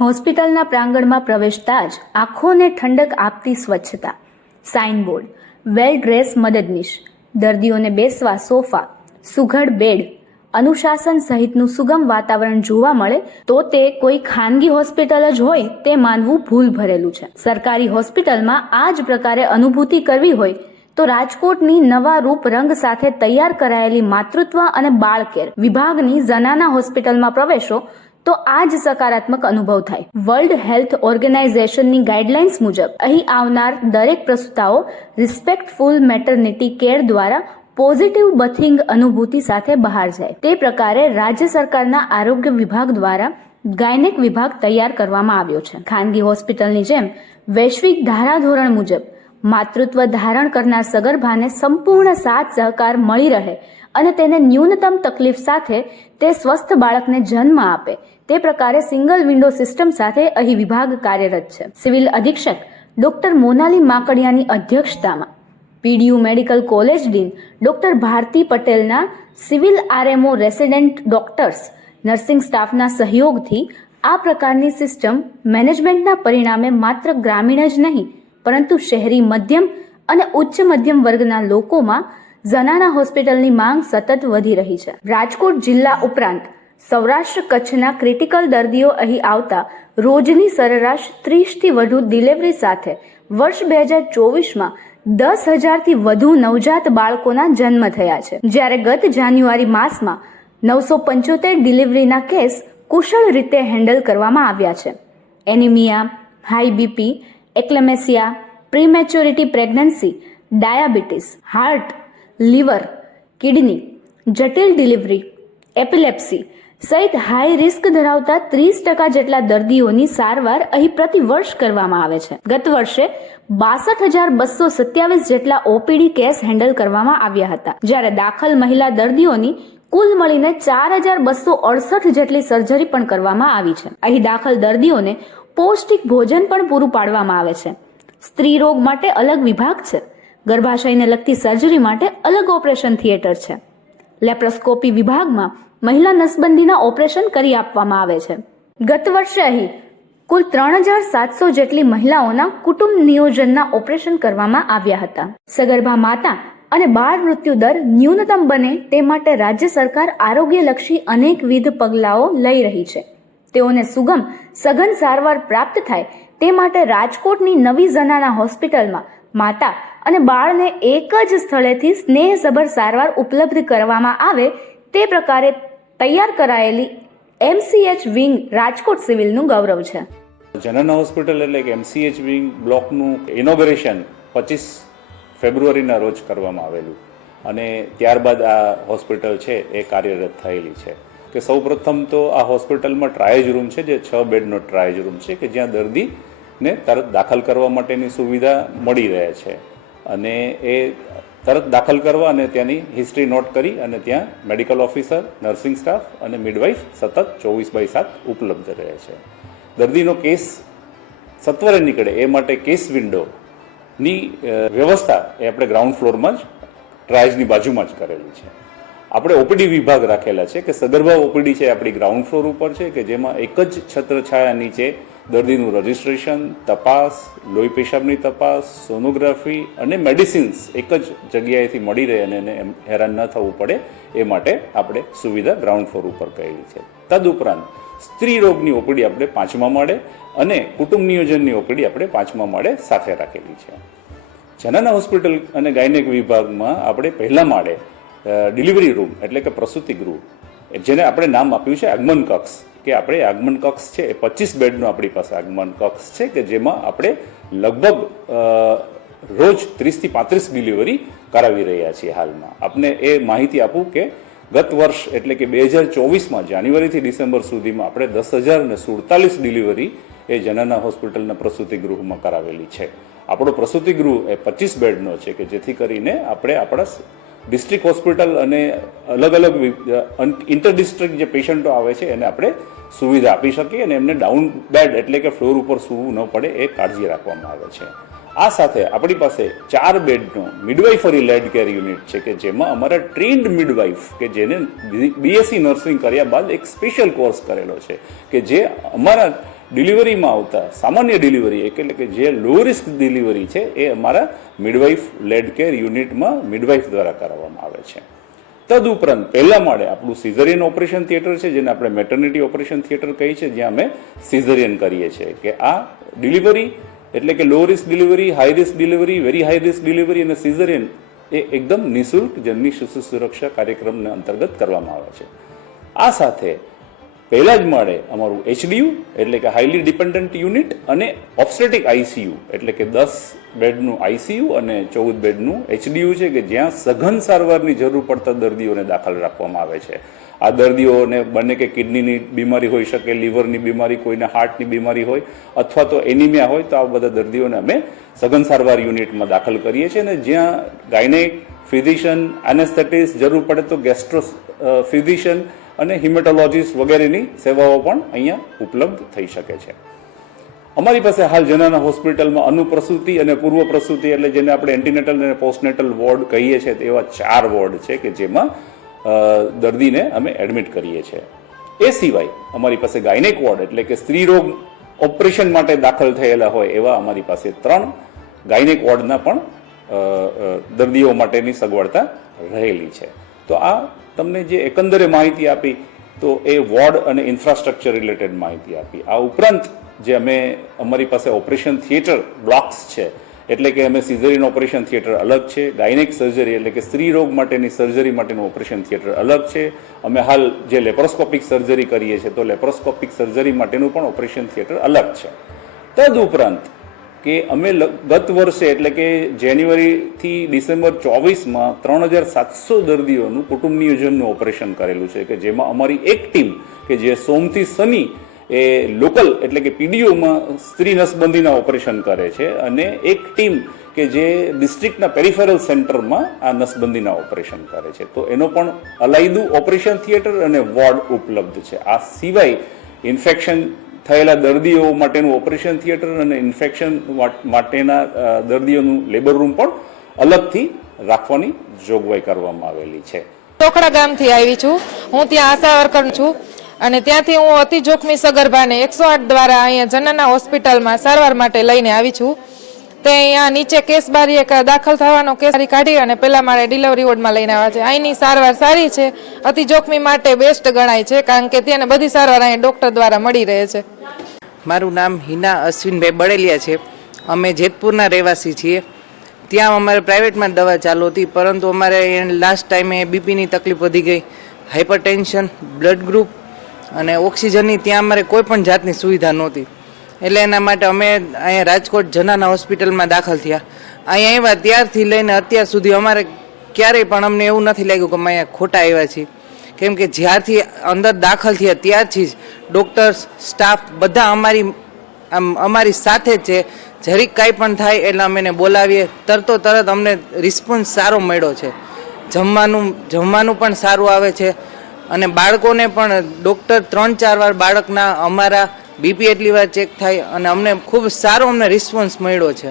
હોસ્પિટલના પ્રાંગણમાં પ્રવેશતા જ આંખોને ઠંડક આપતી સ્વચ્છતા. સાઇનબોર્ડ, વેલ ડ્રેસ મદદનીશ, દર્દીઓને બેસવા સોફા, સુઘડ બેડ, અનુશાસન સહિતનું સુગમ વાતાવરણ જોવા મળે તો તે કોઈ ખાનગી હોસ્પિટલ જ હોય તે માનવું ભૂલ ભરેલું છે. સરકારી હોસ્પિટલમાં આ જ પ્રકારે અનુભૂતિ કરવી હોય તો રાજકોટની નવા રૂપ રંગ સાથે તૈયાર કરાયેલી માતૃત્વ અને બાળકેર વિભાગની ઝનાના હોસ્પિટલમાં પ્રવેશો તો આ જ સકારાત્મક અનુભવ થાય. વર્લ્ડ હેલ્થ ઓર્ગેનાઇઝેશનની ગાઈડલાઇન્સ મુજબ અહીં આવનાર દરેક પ્રસૂતાઓ રિસ્પેક્ટફુલ મેટર્નિટી કેર દ્વારા પોઝિટિવ બથિંગ અનુભૂતિ સાથે બહાર જાય. તે પ્રકારે રાજ્ય સરકારના આરોગ્ય વિભાગ દ્વારા ગાયનેક વિભાગ તૈયાર કરવામાં આવ્યો છે. ખાનગી હોસ્પિટલની જેમ વૈશ્વિક ધારાધોરણ મુજબ માતૃત્વ ધારણ કરનાર સગર્ભાને સંપૂર્ણ સાથ સહકાર મળી રહે અને તેને ન્યૂનતમ તકલીફ સાથે તે સ્વસ્થ બાળકને જન્મ આપે. તે પ્રકારે સિંગલ વિન્ડો સિસ્ટમ સાથે અહીં વિભાગ કાર્યરત છે. સિવિલ અધિક્ષક ડોક્ટર મોનાલી માકડિયાની અધ્યક્ષતામાં PDU medical college dean doctor Bharti પટેલના civil RMO resident doctors nursing સ્ટાફના સહયોગથી આ પ્રકારની સિસ્ટમ મેનેજમેન્ટના પરિણામે માત્ર ગ્રામીણ જ નહીં પરંતુ શહેરી મધ્યમ અને ઉચ્ચ મધ્યમ વર્ગના લોકોમાં ઝનાના હોસ્પિટલની માંગ સતત વધી રહી છે. રાજકોટ જિલ્લા ઉપરાંત સૌરાષ્ટ્ર કચ્છના ક્રિટિકલ દર્દીઓ અહીં આવતા રોજની સરેરાશ ત્રીસથી વધુ ડિલિવરી સાથે વર્ષ બે હજાર ચોવીસમાં દસ હજારથી વધુ નવજાત બાળકોના જન્મ થયા છે. જ્યારે ગત જાન્યુઆરી માસમાં નવસો પંચોતેર ડિલિવરીના કેસ કુશળ રીતે હેન્ડલ કરવામાં આવ્યા છે. Anaemia, high BP eclampsia, prematurity pregnancy, diabetes, heart, liver, kidney, જટિલ ડિલિવરી, એપિલેપ્સી સહિત હાઈ રિસ્ક ધરાવતા ત્રીસ ટકા જેટલા દર્દીઓની સારવાર અહીં પ્રતિ વર્ષ કરવામાં આવે છે. ગત વર્ષે બાસઠ હજાર બસો સત્યાવીસ જેટલા ઓપીડી કેસ હેન્ડલ કરવામાં આવ્યા હતા. જ્યારે દાખલ મહિલા દર્દીઓની કુલ મળીને ચાર હજાર બસો અડસઠ જેટલી સર્જરી પણ કરવામાં આવી છે. અહીં દાખલ દર્દીઓને પૌષ્ટિક ભોજન પણ પૂરું પાડવામાં આવે છે. સ્ત્રી રોગ માટે અલગ વિભાગ છે. ગર્ભાશયને લગતી સર્જરી માટે અલગ ઓપરેશન થિયેટર છે. લેપ્રોસ્કોપી વિભાગમાં મહિલા નસબંધીના ઓપરેશન કરી આપવામાં આવે છે. ગત વર્ષે અહીં કુલ ત્રણ હજાર સાતસો જેટલી મહિલાઓના કુટુંબ નિયોજનના ઓપરેશન કરવામાં આવ્યા હતા. સગર્ભા માતા અને બાળ મૃત્યુ દર ન્યૂનતમ બને તે માટે રાજ્ય સરકાર આરોગ્યલક્ષી અનેકવિધ પગલાઓ લઈ રહી છે. તેઓને સુગમ, સઘન સારવાર પ્રાપ્ત થાય તે માટે રાજકોટની નવી ઝનાના હોસ્પિટલમાં માતા અને બાળને એક જ સ્થળેથી સ્નેહસભર સારવાર ઉપલબ્ધ કરવામાં આવે તે પ્રકારે તૈયાર કરાયેલી એમસીએચ વિંગ રાજકોટ સિવિલનું ગૌરવ છે. જનન હોસ્પિટલ એટલે કે એમસીએચ વિંગ બ્લોકનું ઇનોગ્રેશન પચીસ ફેબ્રુઆરીના રોજ કરવામાં આવેલું. અને ત્યારબાદ આ હોસ્પિટલ છે, એ કાર્યરત થયેલી છે. કે સૌપ્રથમ તો આ હોસ્પિટલમાં ટ્રાયજ રૂમ છે, જે છ બેડનો ટ્રાયજ રૂમ છે, કે જ્યાં દર્દીને તરત દાખલ કરવા માટેની સુવિધા મળી રહે છે. અને એ તરત દાખલ કરવા અને ત્યાંની હિસ્ટ્રી નોટ કરી અને ત્યાં મેડિકલ ઓફિસર, નર્સિંગ સ્ટાફ અને મિડવાઇફ સતત ચોવીસ બાય સાત ઉપલબ્ધ રહે છે. દર્દીનો કેસ સત્વરે નીકળે, એ માટે કેસ વિન્ડોની વ્યવસ્થા એ આપણે ગ્રાઉન્ડ ફ્લોરમાં જ, ટ્રાયજની બાજુમાં જ કરેલી છે. આપણે ઓપીડી વિભાગ રાખેલા છે કે સગર્ભા ઓપીડી છે આપણી ગ્રાઉન્ડ ફ્લોર ઉપર છે કે જેમાં એક જ છત્રછાયા નીચે દર્દીનું રજિસ્ટ્રેશન તપાસ, લોહી પેશાબની તપાસ સોનોગ્રાફી અને મેડિસિન્સ એક જ જગ્યાએથી મળી રહે અને એને હેરાન ન થવું પડે એ માટે આપણે સુવિધા ગ્રાઉન્ડ ફ્લોર ઉપર કરેલી છે. તદુપરાંત સ્ત્રી રોગની ઓપીડી આપણે પાંચમા માળે અને કુટુંબ નિયોજનની ઓપીડી આપણે પાંચમા માળે સાથે રાખેલી છે. જનાના હોસ્પિટલ અને ગાયનેક વિભાગમાં આપણે પહેલા માળે ડિલિવરી રૂમ એટલે કે પ્રસૂતિ ગૃહ, જેને આપણે નામ આપ્યું છે આગમન કક્ષ, કે આપણે આગમન કક્ષ છે એ પચીસ બેડનું આપણી પાસે આગમન કક્ષ છે કે જેમાં આપણે લગભગ રોજ ત્રીસથી પાંત્રીસ ડિલિવરી કરાવી રહ્યા છીએ હાલમાં. આપને એ માહિતી આપું કે ગત વર્ષ એટલે કે બે હજાર ચોવીસમાં જાન્યુઆરીથી ડિસેમ્બર સુધીમાં આપણે દસ હજાર ને સુડતાલીસ ડિલિવરી એ જનના હોસ્પિટલના પ્રસૂતિ ગૃહમાં કરાવેલી છે. આપણો પ્રસૂતિ ગૃહ એ પચીસ બેડનો છે કે જેથી કરીને આપણે આપણા ડિસ્ટ્રિક્ટ હોસ્પિટલ અને અલગ અલગ ઇન્ટર ડિસ્ટ્રિક્ટ જે પેશન્ટો આવે છે, એને આપણે સુવિધા આપી શકીએ અને એમને ડાઉન બેડ એટલે કે ફ્લોર ઉપર સૂવું ન પડે એ કાળજી રાખવામાં આવે છે. આ સાથે આપણી પાસે ચાર બેડનો મિડવાઇફરી લેડ કેર યુનિટ છે કે જેમાં અમારા ટ્રેન્ડ મિડવાઇફ કે જેને બીએસસી નર્સિંગ કર્યા બાદ એક સ્પેશિયલ કોર્સ કરેલો છે કે જે અમારા ડિલિવરીમાં આવતા, સામાન્ય ડિલિવરી એટલે કે જે લો રિસ્ક ડિલિવરી છે, એ અમારા મિડવાઇફ લેડ કેર યુનિટમાં મિડવાઇફ દ્વારા કરાવવામાં આવે છે. તદુપરાંત પહેલા માળે આપણું સિઝરિયન ઓપરેશન થિયેટર છે, જેને આપણે મેટર્નિટી ઓપરેશન થિયેટર કહીએ છીએ જ્યાં અમે સિઝરિયન કરીએ છીએ. કે આ ડિલિવરી એટલે કે low risk delivery high risk delivery very high risk delivery અને સિઝરિયન એ એકદમ નિઃશુલ્ક જન્મી શિશુ સુરક્ષા કાર્યક્રમને અંતર્ગત કરવામાં આવે છે. આ સાથે પહેલા જ માળે અમારું એચડીયુ એટલે કે હાઈલી ડિપેન્ડન્ટ યુનિટ અને ઓબ્સ્ટેટિક આઈસીયુ એટલે કે દસ બેડનું આઈસીયુ અને ચૌદ બેડનું એચડીયુ છે, કે જ્યાં સઘન સારવારની જરૂર પડતા દર્દીઓને દાખલ રાખવામાં આવે છે. આ દર્દીઓને બને કે કિડનીની બીમારી હોઈ શકે, લીવરની બીમારી, કોઈને હાર્ટની બીમારી હોય, અથવા તો એનિમિયા હોય, તો આ બધા દર્દીઓને અમે સઘન સારવાર યુનિટમાં દાખલ કરીએ છીએ. અને જ્યાં ગાયનેક ફિઝિશિયન એનેસ્થેટિસ્ટ જરૂર પડે તો ગેસ્ટ્રો ફિઝિશિયન અને હિમેટોલોજીસ્ટ વગેરેની સેવાઓ પણ અહીંયા ઉપલબ્ધ થઈ શકે છે. અમારી પાસે હાલ જનાના હોસ્પિટલમાં અનુપ્રસૂતિ અને પૂર્વ પ્રસૂતિ એટલે જેને આપણે એન્ટીનેટલ અને પોસ્ટનેટલ વોર્ડ કહીએ છીએ તેવા ચાર વોર્ડ છે કે જેમાં દર્દીને અમે એડમિટ કરીએ છીએ. એ સિવાય અમારી પાસે ગાયનેક વોર્ડ એટલે કે સ્ત્રી રોગ ઓપરેશન માટે દાખલ થયેલા હોય એવા અમારી પાસે ત્રણ ગાયનેક વોર્ડના પણ દર્દીઓ માટેની સગવડતા રહેલી છે. તો આ તમને જે એકંદરે માહિતી આપી, તો એ વોર્ડ અને ઇન્ફ્રાસ્ટ્રક્ચર રિલેટેડ માહિતી આપી. આ ઉપરાંત જે અમે અમારી પાસે ઓપરેશન થિયેટર બ્લોક્સ છે, એટલે કે અમે સિઝરીન ઓપરેશન થિયેટર અલગ છે, ગાયનેક સર્જરી એટલે કે સ્ત્રી રોગ માટેની સર્જરી માટેનું ઓપરેશન થિયેટર અલગ છે. અમે હાલ જે લેપ્રોસ્કોપિક સર્જરી કરીએ છીએ, તો લેપ્રોસ્કોપિક સર્જરી માટેનું પણ ઓપરેશન થિયેટર અલગ છે. તદુપરાંત કે અમે ગત વર્ષે એટલે કે જાન્યુઆરીથી ડિસેમ્બર ચોવીસમાં ત્રણ હજાર સાતસો દર્દીઓનું કુટુંબ નિયોજનનું ઓપરેશન કરેલું છે. કે જેમાં અમારી એક ટીમ, કે જે સોમથી શનિ એ લોકલ એટલે કે પીડીઓમાં સ્ત્રી નસબંધીના ઓપરેશન કરે છે અને એક ટીમ, કે જે ડિસ્ટ્રિક્ટના પેરિફેરલ સેન્ટરમાં આ નસબંધીના ઓપરેશન કરે છે. તો એનો પણ અલાયદું ઓપરેશન થિયેટર અને વોર્ડ ઉપલબ્ધ છે. આ સિવાય ઇન્ફેક્શન થયેલા દર્દીઓ માટેનું ઓપરેશન થિયેટર અને ઇન્ફેક્શન માટેના દર્દીઓનું લેબર રૂમ પણ અલગથી રાખવાની જોગવાઈ કરવામાં આવેલી છે. ટોકડા ગામથી આવી છું. હું ત્યાં આશા વર્કર છું અને ત્યાંથી હું અતિ જોખમી સગર્ભાને એકસો આઠ દ્વારા અહીંયા જનના હોસ્પિટલમાં સારવાર માટે લઈને આવી છું. તે અહીંયા નીચે કેસ એક દાખલ થવાનો કેસ કાઢી અને પેલા મારે ડિલિવરી વોર્ડમાં લઈને આવ્યા છે. અહીંની સારવાર સારી છે. અતિ જોખમી માટે બેસ્ટ ગણાય છે, કારણ કે તેને બધી સારવાર અહીંયા ડોક્ટર દ્વારા મળી રહે છે. મારું નામ હિના અશ્વિનભાઈ બળેલિયા છે. અમે જેતપુરના રહેવાસી છીએ. ત્યાં અમારે પ્રાઇવેટમાં દવા ચાલુ હતી, પરંતુ અમારે લાસ્ટ ટાઈમે બીપીની તકલીફ વધી ગઈ. હાઇપરટેન્શન બ્લડ ગ્રુપ અને ઓક્સિજનની ત્યાં અમારે કોઈ પણ જાતની સુવિધા નહોતી. એટલે એના માટે અમે અહીંયા રાજકોટ જનાના હોસ્પિટલમાં દાખલ થયા. અહીંયા આવ્યા ત્યારથી લઈને અત્યાર સુધી અમારે ક્યારેય પણ અમને એવું નથી લાગ્યું કે અમે અહીંયા ખોટા આવ્યા છીએ. કેમ કે જ્યારથી અંદર દાખલ થયા ત્યારથી જ ડૉક્ટર્સ, સ્ટાફ બધા અમારી, આમ અમારી સાથે જ છે. જરીક કાંઈ પણ થાય એટલે અમે એને બોલાવીએ. તરતો તરત અમને રિસ્પોન્સ સારો મળ્યો છે. જમવાનું જમવાનું પણ સારું આવે છે. અને બાળકોને પણ ડૉક્ટર ત્રણ ચાર વાર બાળકના અમારા બીપી એટલી વાર ચેક થાય અને અમને ખૂબ સારો અમને રિસ્પોન્સ મળ્યો છે.